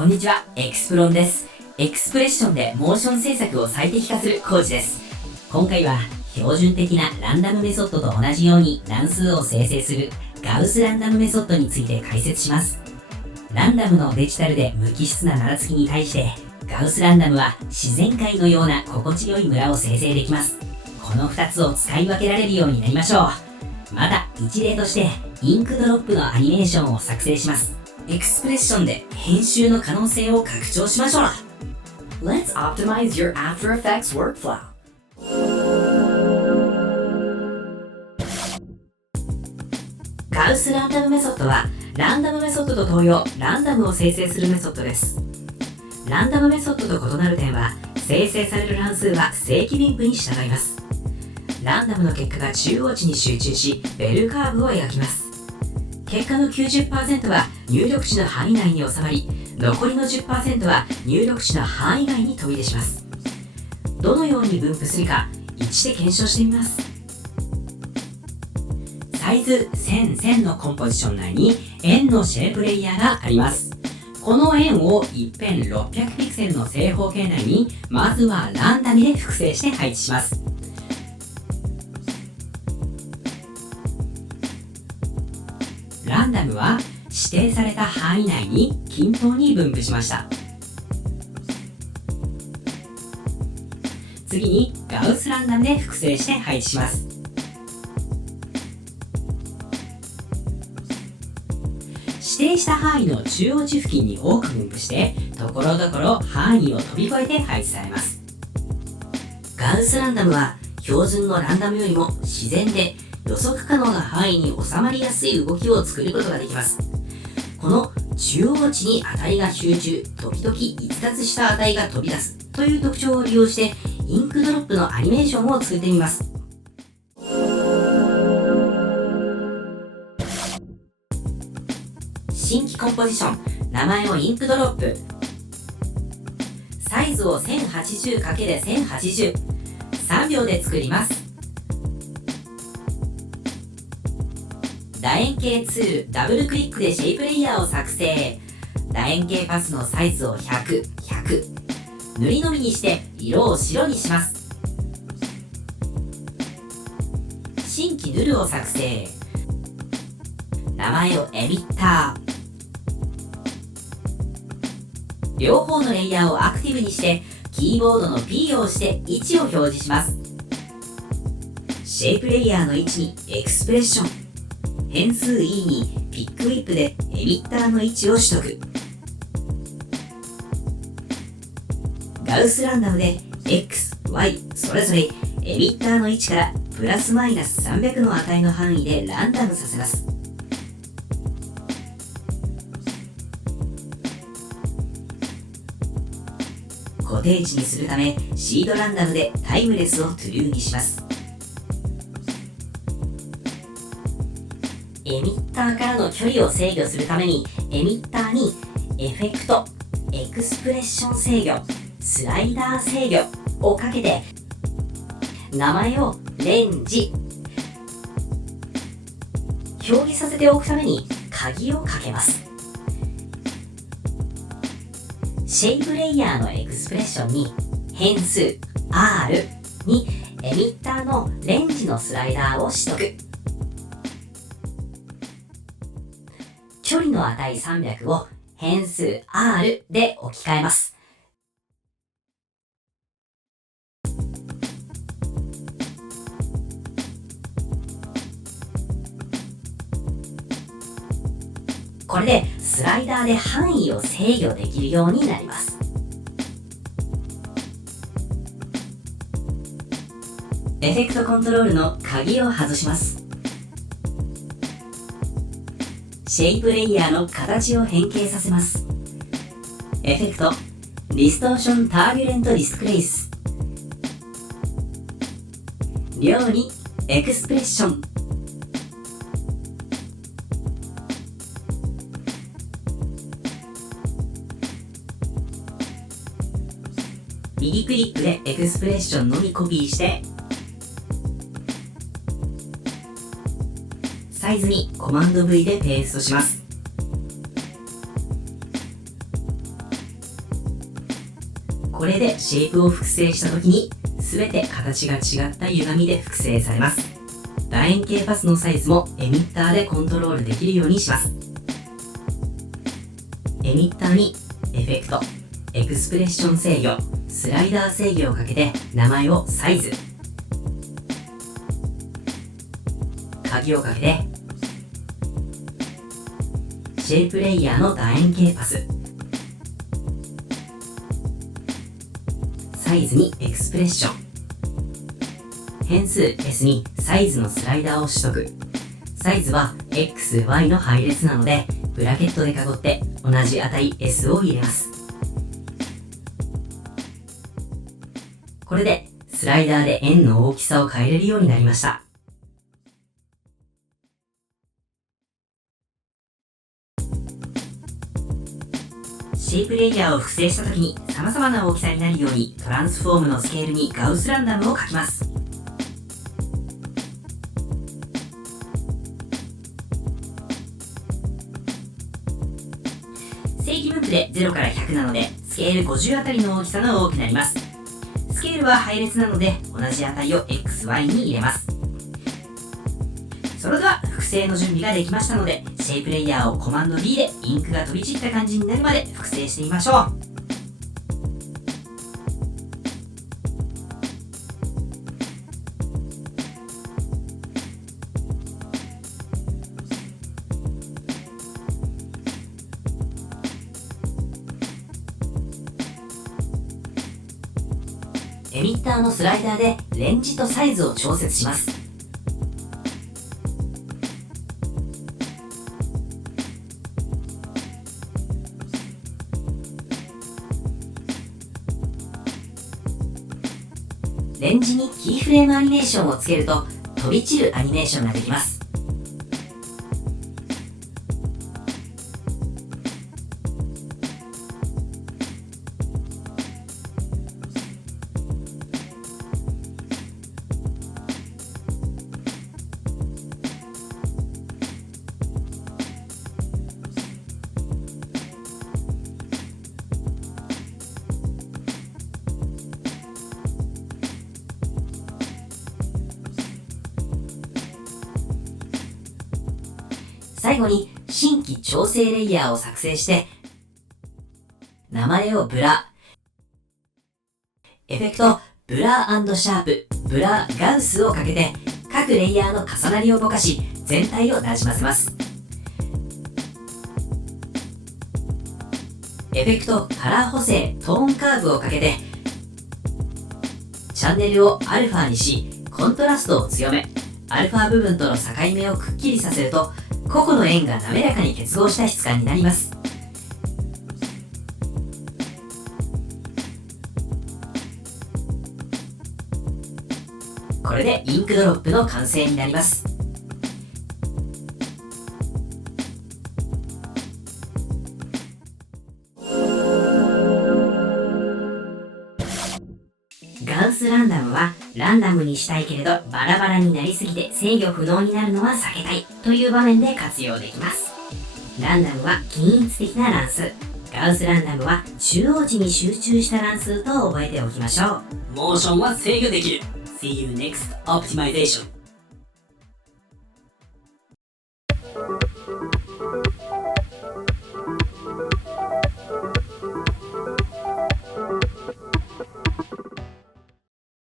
こんにちは、エクスプロンです。エクスプレッションでモーション制作を最適化するコーチです。今回は標準的なランダムメソッドと同じように乱数を生成するガウスランダムメソッドについて解説します。ランダムのデジタルで無機質なばらつきに対してガウスランダムは自然界のような心地よいムラを生成できます。この2つを使い分けられるようになりましょう。また一例としてインクドロップのアニメーションを作成します。エクスプレッションで編集の可能性を拡張しましょう。 Let's optimize your After Effects workflow. ガウスランダムメソッドはランダムメソッドと同様ランダムを生成するメソッドです。ランダムメソッドと異なる点は生成される乱数は正規分布に従います。ランダムの結果が中央値に集中しベルカーブを描きます。結果の 90% は入力値の範囲内に収まり、残りの 10% は入力値の範囲外に飛び出します。どのように分布するか1で検証してみます。サイズ1000、1000のコンポジション内に円のシェイプレイヤーがあります。この円を一辺600ピクセルの正方形内にまずはランダムで複製して配置します。ランダムは指定された範囲内に均等に分布しました。次にガウスランダムで複製して配置します。指定した範囲の中央値付近に多く分布してところどころ範囲を飛び越えて配置されます。ガウスランダムは標準のランダムよりも自然で予測可能な範囲に収まりやすい動きを作ることができます。この中央値に値が集中、時々逸脱した値が飛び出すという特徴を利用してインクドロップのアニメーションを作ってみます。新規コンポジション、名前をインクドロップ。サイズを 1080×1080、3秒で作ります。楕円形ツール、ダブルクリックでシェイプレイヤーを作成。楕円形パスのサイズを100、100。塗りのみにして色を白にします。新規ヌルを作成。名前をエミッター。両方のレイヤーをアクティブにしてキーボードの P を押して位置を表示します。シェイプレイヤーの位置にエクスプレッション。変数 E にピックウィップでエミッターの位置を取得。ガウスランダムで X、Y それぞれエミッターの位置からプラスマイナス300の値の範囲でランダムさせます。固定値にするためシードランダムでタイムレスをトゥルーにします。エミッターからの距離を制御するためにエミッターにエフェクト、エクスプレッション制御、スライダー制御をかけて名前をレンジ、表示させておくために鍵をかけます。シェイプレイヤーのエクスプレッションに変数 R にエミッターのレンジのスライダーを取得。距離の値300を変数 R で置き換えます。これでスライダーで範囲を制御できるようになります。エフェクトコントロールの鍵を外します。シェイプレイヤーの形を変形させます。エフェクト、ディストーションタービュレントディスクレイス。量にエクスプレッション。右クリックでエクスプレッションのみコピーしてサイズにコマンド V でペーストします。これでシェイプを複製した時に全て形が違った歪みで複製されます。楕円形パスのサイズもエミッターでコントロールできるようにします。エミッターにエフェクト、エクスプレッション制御、スライダー制御をかけて名前をサイズ、鍵をかけてシェイプレイヤーの楕円形パス、サイズにエクスプレッション、変数 S にサイズのスライダーを取得。サイズは X、Y の配列なのでブラケットで囲って同じ値 S を入れます。これでスライダーで円の大きさを変えれるようになりました。シェイプレイヤーを複製したときに様々な大きさになるようにトランスフォームのスケールにガウスランダムを書きます。正規分布で0から100なのでスケール50あたりの大きさが多くなります。スケールは配列なので同じ値を XY に入れます。それでは複製の準備ができましたので、シェイプレイヤーをコマンド D でインクが飛び散った感じになるまで複製してみましょう。エミッターのスライダーでレンジとサイズを調節します。レンジにキーフレームアニメーションをつけると飛び散るアニメーションができます。最後に新規調整レイヤーを作成して名前をブラ、エフェクトブラー&シャープ、ブラガウスをかけて各レイヤーの重なりをぼかし全体をなじませます。エフェクトカラー補正トーンカーブをかけてチャンネルをアルファにしコントラストを強め、アルファ部分との境目をくっきりさせると個々の円が滑らかに結合した質感になります。これでインクドロップの完成になります。ガウスランダムはランダムにしたいけれどバラバラになりすぎて制御不能になるのは避けたいという場面で活用できます。ランダムは均一的な乱数、ガウスランダムは中央値に集中した乱数と覚えておきましょう。モーションは制御できる。See you next optimization.